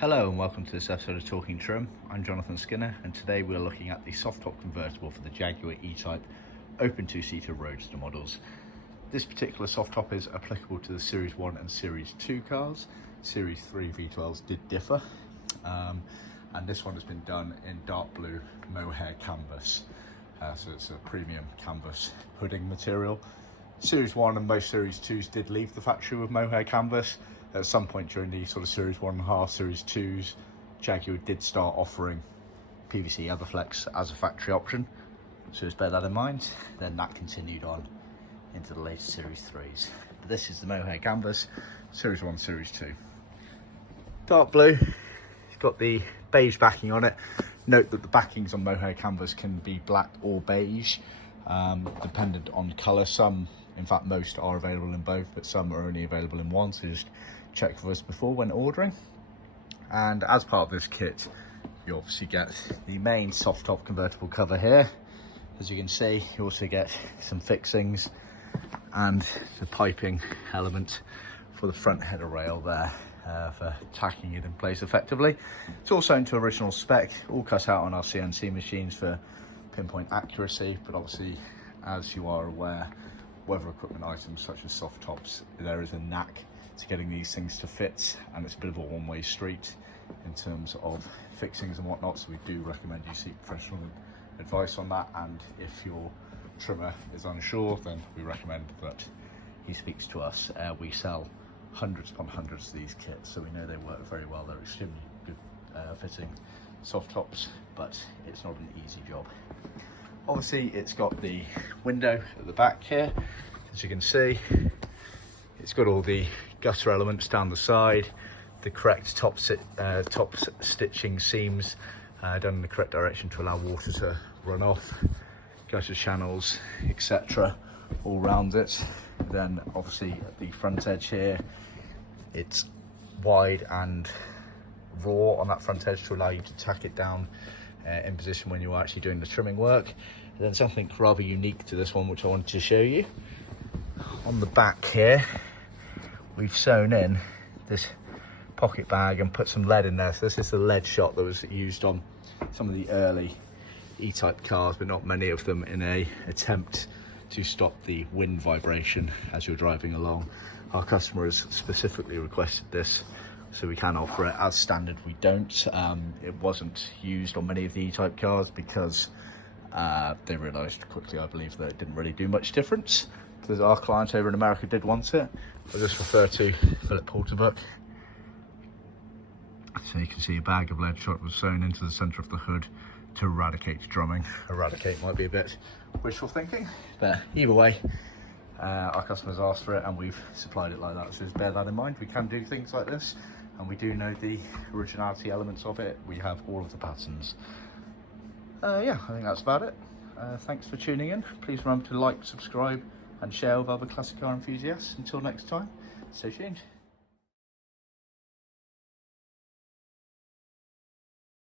Hello and welcome to this episode of Talking Trim. I'm Jonathon Skinner and today we're looking at the Soft Top Convertible for the Jaguar E-Type open two-seater Roadster models. This particular soft top is applicable to the Series 1 and Series 2 cars. Series 3 V12s did differ, and this one has been done in dark blue Mohair canvas. So it's a premium canvas hooding material. Series 1 and most Series 2s did leave the factory with Mohair canvas. At some point during the sort of Series 1.5, Series 2s, Jaguar did start offering PVC Everflex as a factory option. So just bear that in mind. Then that continued on into the latest Series 3s. But this is the Mohair canvas, Series 1, Series 2. Dark blue, it's got the beige backing on it. Note that the backings on Mohair canvas can be black or beige, dependent on colour. Some, in fact most, are available in both, but some are only available in one, so just check with us before when ordering. And as part of this kit, you obviously get the main soft top convertible cover here. As you can see, you also get some fixings and the piping element for the front header rail there, for tacking it in place effectively. It's all sewn to original spec, all cut out on our CNC machines for pinpoint accuracy, but obviously, as you are aware, weather equipment items such as soft tops, there is a knack to getting these things to fit, and it's a bit of a one-way street in terms of fixings and whatnot, so we do recommend you seek professional advice on that. And if your trimmer is unsure, then we recommend that he speaks to us. We sell hundreds upon hundreds of these kits, so we know they work very well. They're extremely good fitting soft tops, but it's not an easy job. Obviously it's got the window at the back here, as you can see. It's got all the gutter elements down the side, the correct top stitching seams done in the correct direction to allow water to run off, gutter channels, etc. all around it. Then obviously at the front edge here, it's wide and raw on that front edge to allow you to tack it down in position when you're actually doing the trimming work. And then something rather unique to this one, which I wanted to show you. On the back here, we've sewn in this pocket bag and put some lead in there. So this is the lead shot that was used on some of the early E-Type cars, but not many of them, in a attempt to stop the wind vibration as you're driving along. Our customer has specifically requested this, so we can offer it. As standard, we don't. It wasn't used on many of the E-Type cars because they realised quickly, I believe, that it didn't really do much difference. Because our client over in America did want it. I'll just refer to Philip Porterbuck. So you can see a bag of lead shot was sewn into the centre of the hood to eradicate drumming. Eradicate might be a bit wishful thinking, but either way, our customers asked for it and we've supplied it like that. So just bear that in mind. We can do things like this, and we do know the originality elements of it. We have all of the patterns. Yeah, I think that's about it. Thanks for tuning in. Please remember to like, subscribe and share with other classic car enthusiasts. Until next time, stay tuned.